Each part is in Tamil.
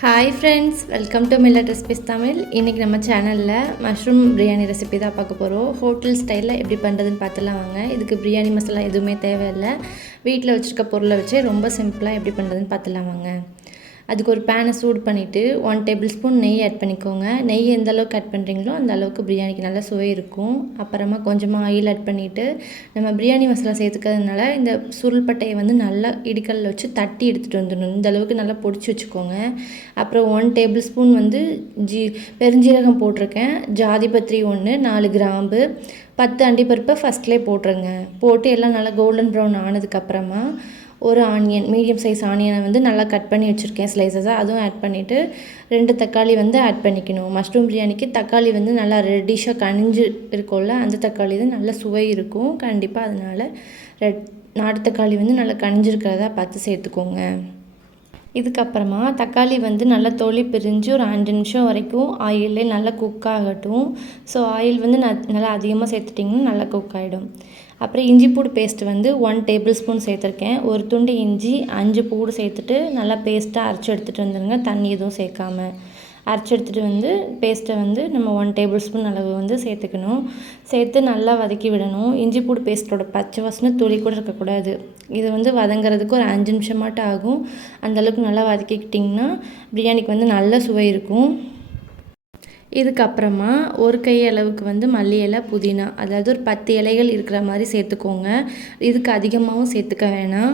Hi friends, welcome to millet recipes Tamil. இன்றைக்கி நம்ம சேனலில் மஷ்ரூம் பிரியாணி ரெசிபி தான் பார்க்க போகிறோம். ஹோட்டல் ஸ்டைலில் எப்படி பண்ணுறதுன்னு பார்த்துலாம் வாங்க. இதுக்கு பிரியாணி மசாலா எதுவுமே தேவையில்லை. வீட்டில் வச்சுருக்க பொருளை வச்சு ரொம்ப சிம்பிளாக எப்படி பண்ணுறதுன்னு பார்த்துலாம் வாங்க. அதுக்கு ஒரு பேனை சூடு பண்ணிவிட்டு 1 டேபிள் ஸ்பூன் நெய் ஆட் பண்ணிக்கோங்க. நெய் எந்த அளவுக்கு ஆட் பண்ணுறீங்களோ அந்த அளவுக்கு பிரியாணிக்கு நல்லா சுவை இருக்கும். அப்புறமா கொஞ்சமாக ஆயில் ஆட் பண்ணிவிட்டு நம்ம பிரியாணி மசாலா சேர்த்துக்கிறதுனால இந்த சுருள்பட்டையை நல்லா இடிக்கல்ல வச்சு தட்டி எடுத்துகிட்டு வந்துடணும். இந்த அளவுக்கு நல்லா பொடிச்சு வச்சுக்கோங்க. அப்புறம் 1 டேபிள் ஸ்பூன் பெருஞ்சீரகம் போட்டிருக்கேன். ஜாதிபத்திரி 1, 4 கிராம்பு, 10 அண்டிப்பருப்பை ஃபஸ்ட்லேயே போட்டுருங்க. போட்டு எல்லாம் நல்லா கோல்டன் ப்ரௌன் ஆனதுக்கப்புறமா ஒரு ஆனியன், மீடியம் சைஸ் ஆனியனை நல்லா கட் பண்ணி வச்சுருக்கேன் ஸ்லைசஸாக, அதுவும் ஆட் பண்ணிவிட்டு 2 தக்காளி ஆட் பண்ணிக்கணும். மஷ்ரூம் பிரியாணிக்கு தக்காளி நல்லா ரெட்டிஷாக கனிஞ்சு இருக்கும்ல, அந்த தக்காளி தான் நல்ல சுவை இருக்கும் கண்டிப்பாக. அதனால் நாட்டு தக்காளி நல்லா கனிஞ்சிருக்கிறதா பார்த்து சேர்த்துக்கோங்க. இதுக்கப்புறமா தக்காளி நல்லா தொளி பிரிஞ்சு ஒரு 5 நிமிஷம் வரைக்கும் ஆயிலே நல்லா குக் ஆகட்டும். ஸோ ஆயில் நல்லா அதிகமாக சேர்த்துட்டிங்கன்னா நல்லா குக் ஆகிடும். அப்புறம் இஞ்சி பூடு பேஸ்ட்டு 1 டேபிள் ஸ்பூன் சேர்த்துருக்கேன். ஒரு துண்டு இஞ்சி, 5 பூடு சேர்த்துட்டு நல்லா பேஸ்ட்டாக அரைச்சி எடுத்துகிட்டு வந்துடுங்க. தண்ணி எதுவும் சேர்க்காம அரைச்சி எடுத்துகிட்டு பேஸ்ட்டை நம்ம 1 டேபிள் ஸ்பூன் அளவு சேர்த்துக்கணும். சேர்த்து நல்லா வதக்கி விடணும். இஞ்சி பூடு பேஸ்ட்டோட பச்சை வாசனை துளி கூட இருக்கக்கூடாது. இது வதங்கிறதுக்கு ஒரு 5 நிமிஷமாட்டம் ஆகும். அந்தளவுக்கு நல்லா வதக்கிக்கிட்டிங்கன்னா பிரியாணிக்கு நல்ல சுவை இருக்கும். இதுக்கப்புறமா ஒரு கை அளவுக்கு மல்லி இலை, புதினா, அதாவது ஒரு 10 இலைகள் இருக்கிற மாதிரி சேர்த்துக்கோங்க. இதுக்கு அதிகமாகவும் சேர்த்துக்க வேணாம்.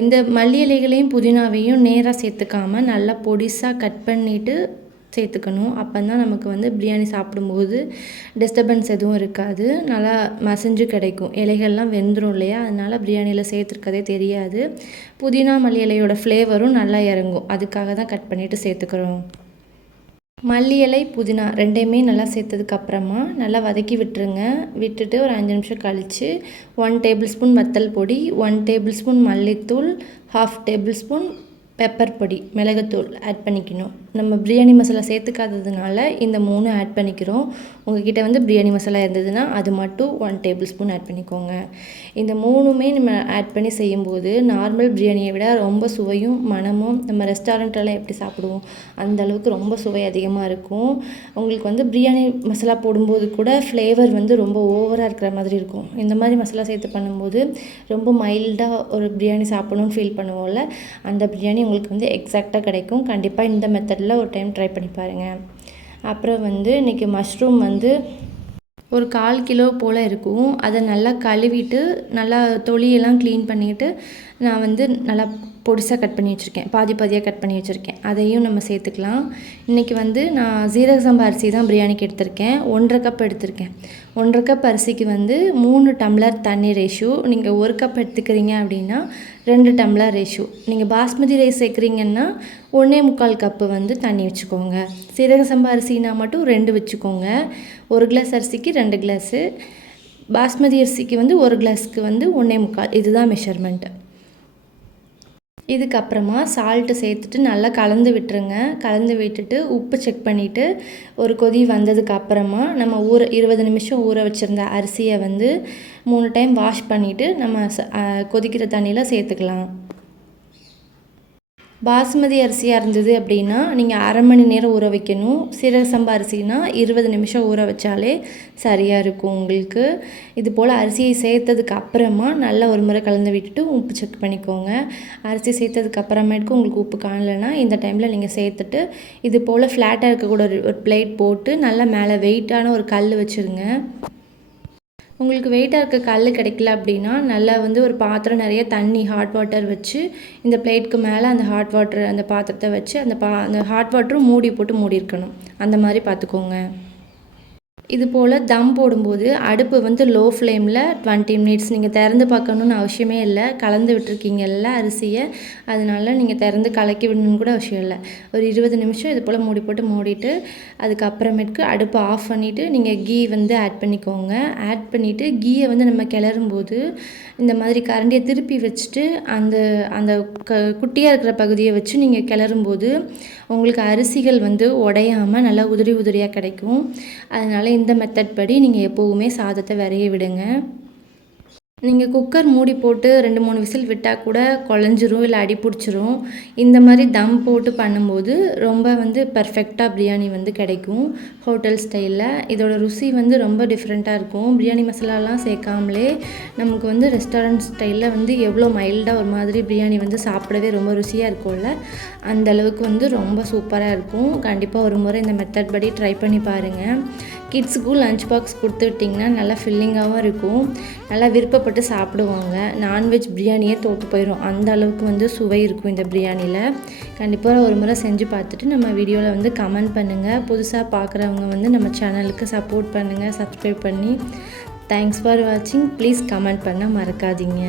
இந்த மல்லி இலைகளையும் புதினாவையும் நேராக சேர்த்துக்காமல் நல்லா பொடிசாக கட் பண்ணிவிட்டு சேர்த்துக்கணும். அப்போ தான் நமக்கு பிரியாணி சாப்பிடும்போது டிஸ்டர்பன்ஸ் எதுவும் இருக்காது, நல்லா மசிஞ்சு கிடைக்கும். இலைகள்லாம் வெந்துடும் இல்லையா, அதனால் பிரியாணியில் சேர்த்துருக்கதே தெரியாது. புதினா மல்லி இலையோட ஃப்ளேவரும் நல்லா இறங்கும், அதுக்காக தான் கட் பண்ணிவிட்டு சேர்த்துக்கிறோம். மல்லி இலை, புதினா ரெண்டையுமே நல்லா சேர்த்ததுக்கப்புறமா நல்லா வதக்கி விட்டுருங்க. விட்டுட்டு ஒரு 5 நிமிஷம் கழித்து 1 டேபிள் ஸ்பூன் வத்தல் பொடி, 1 டேபிள் ஸ்பூன் மல்லித்தூள், 1/2 டேபிள் ஸ்பூன் பெப்பர் பொடி, மிளகுத்தூள் ஆட் பண்ணிக்கணும். நம்ம பிரியாணி மசாலா சேர்த்துக்காததுனால இந்த 3 ஆட் பண்ணிக்கிறோம். உங்கள்கிட்ட பிரியாணி மசாலா இருந்ததுன்னா அது மட்டும் 1 டேபிள் ஸ்பூன் ஆட் பண்ணிக்கோங்க. இந்த 3மே நம்ம ஆட் பண்ணி செய்யும்போது நார்மல் பிரியாணியை விட ரொம்ப சுவையும் மணமும் நம்ம ரெஸ்டாரண்ட்டெல்லாம் எப்படி சாப்பிடுவோம் அந்த அளவுக்கு ரொம்ப சுவை அதிகமாக இருக்கும். உங்களுக்கு பிரியாணி மசாலா போடும்போது கூட ஃப்ளேவர் ரொம்ப ஓவராக இருக்கிற மாதிரி இருக்கும். இந்த மாதிரி மசாலா சேர்த்து பண்ணும்போது ரொம்ப மைல்டாக ஒரு பிரியாணி சாப்பிடணும்னு ஃபீல் பண்ணுவோம்ல, அந்த பிரியாணி உங்களுக்கு எக்ஸாக்டாக கிடைக்கும். கண்டிப்பாக இந்த மெத்தடில் ஒரு டைம் ட்ரை பண்ணி பாருங்கள். அப்புறம் இன்றைக்கி மஷ்ரூம் ஒரு 1/4 கிலோ போல் இருக்கும். அதை நல்லா கழுவிட்டு நல்லா தொலியெல்லாம் க்ளீன் பண்ணிவிட்டு நான் நல்லா பொடிசாக கட் பண்ணி வச்சுருக்கேன். பாதி பாதியாக கட் பண்ணி வச்சுருக்கேன். அதையும் நம்ம சேர்த்துக்கலாம். இன்றைக்கி நான் சீரக சம்பா அரிசி தான் பிரியாணிக்கு எடுத்திருக்கேன். 1.5 கப் எடுத்திருக்கேன். 1.5 கப் அரிசிக்கு 3 டம்ளர் தண்ணி ரேஷியோ. நீங்கள் 1 கப் எடுத்துக்கிறீங்க அப்படின்னா 2 டம்ளர் ரேஷியோ. நீங்கள் பாஸ்மதி ரைஸ் சேர்க்குறீங்கன்னா 1.25 கப்பு தண்ணி வச்சுக்கோங்க. சீரக சம்பா அரிசினா மட்டும் 2 வச்சுக்கோங்க. 1 கிளாஸ் அரிசிக்கு 2 கிளாஸு, பாஸ்மதி அரிசிக்கு 1 கிளாஸுக்கு 1.25. இதுதான் மெஷர்மெண்ட்டு. இதுக்கப்புறமா சால்ட்டு சேர்த்துட்டு நல்லா கலந்து விட்டுருங்க. கலந்து விட்டுட்டு உப்பு செக் பண்ணிவிட்டு ஒரு கொதி வந்ததுக்கு அப்புறமா நம்ம 20 நிமிஷம் ஊற வச்சுருந்த அரிசியை 3 டைம் வாஷ் பண்ணிவிட்டு நம்ம கொதிக்கிற தண்ணியில் சேர்த்துக்கலாம். பாஸ்மதி அரிசியாக இருந்தது அப்படின்னா நீங்கள் 1/2 மணி நேரம் ஊற வைக்கணும். சீரக சம்பா அரிசினா 20 நிமிஷம் ஊற வச்சாலே சரியாக இருக்கும் உங்களுக்கு. இது போல் அரிசியை சேர்த்ததுக்கு அப்புறமா நல்லா ஒரு முறை கலந்து விட்டுட்டு உப்பு செக் பண்ணிக்கோங்க. அரிசி சேர்த்ததுக்கு அப்புறமேட்டுக்கு உங்களுக்கு உப்பு காணலைன்னா இந்த டைமில் நீங்கள் சேர்த்துட்டு இது போல் ஃப்ளாட்டாக இருக்கக்கூட ஒரு பிளேட் போட்டு நல்லா மேலே வெயிட்டான ஒரு கல் வச்சுருங்க. உங்களுக்கு வெயிட்டாக இருக்க கல் கிடைக்கல அப்படின்னா நல்லா ஒரு பாத்திரம் நிறைய தண்ணி, ஹாட் வாட்டர் வச்சு இந்த பிளேட்டுக்கு மேலே அந்த ஹாட் வாட்டர் அந்த பாத்திரத்தை வச்சு அந்த ஹாட் வாட்டரும் மூடி போட்டு மூடியிருக்கணும். அந்த மாதிரி பார்த்துக்கோங்க. இது போல் தம் போடும்போது அடுப்பு லோ ஃப்ளேமில் 20 மினிட்ஸ் நீங்கள் திறந்து பார்க்கணுன்னு அவசியமே இல்லை. கலந்து விட்டுருக்கீங்கல்ல அரிசியை, அதனால நீங்கள் திறந்து கலக்கி விடணுன்னு கூட அவசியம் இல்லை. ஒரு 20 நிமிஷம் இது போல் மூடி போட்டு மூடிட்டு அதுக்கப்புறமேட்டுக்கு அடுப்பை ஆஃப் பண்ணிவிட்டு நீங்கள் கீ ஆட் பண்ணிக்கோங்க. ஆட் பண்ணிவிட்டு கீயை நம்ம கிளறும்போது இந்த மாதிரி கரண்டியை திருப்பி வச்சுட்டு அந்த அந்த குட்டியாக இருக்கிற பகுதியை வச்சு நீங்கள் கிளறும்போது உங்களுக்கு அரிசிகள் உடையாமல் நல்லா உதிரி உதிரியாக கிடைக்கும். அதனால் இந்த மெத்தட் படி நீங்கள் எப்போவுமே சாதத்தை விரைய விடுங்க. நீங்கள் குக்கர் மூடி போட்டு 2, 3 விசில் விட்டால் கூட குழஞ்சிரும், இல்லை அடி பிடிச்சிரும். இந்த மாதிரி தம் போட்டு பண்ணும்போது ரொம்ப வந்து பெர்ஃபெக்டாக பிரியாணி வந்து கிடைக்கும் ஹோட்டல் ஸ்டைலில். இதோட ருசி வந்து ரொம்ப டிஃப்ரெண்ட்டாக இருக்கும். பிரியாணி மசாலாலாம் சேர்க்காமலே நமக்கு வந்து ரெஸ்டாரண்ட் ஸ்டைலில் வந்து எவ்வளோ மைல்டாக ஒரு மாதிரி பிரியாணி வந்து சாப்பிடவே ரொம்ப ருசியாக இருக்கும்ல, அந்த அளவுக்கு வந்து ரொம்ப சூப்பராக இருக்கும். கண்டிப்பாக ஒரு முறை இந்த மெத்தட் படி ட்ரை பண்ணி பாருங்கள். கிட்ஸுக்கும் லஞ்ச் பாக்ஸ் கொடுத்து விட்டிங்கன்னா நல்லா ஃபில்லிங்காகவும் இருக்கும், நல்லா விருப்பப்பட்டு சாப்பிடுவாங்க. நான்வெஜ் பிரியாணியே தோற்று போயிடும், அந்த அளவுக்கு வந்து சுவை இருக்கும் இந்த பிரியாணியில். கண்டிப்பாக ஒரு முறை செஞ்சு பார்த்துட்டு நம்ம வீடியோவில் வந்து கமெண்ட் பண்ணுங்கள். புதுசாக பார்க்குறவங்க வந்து நம்ம சேனலுக்கு சப்போர்ட் பண்ணுங்கள், சப்ஸ்கிரைப் பண்ணி. தேங்க்ஸ் ஃபார் வாட்சிங். ப்ளீஸ் கமெண்ட் பண்ண மறக்காதீங்க.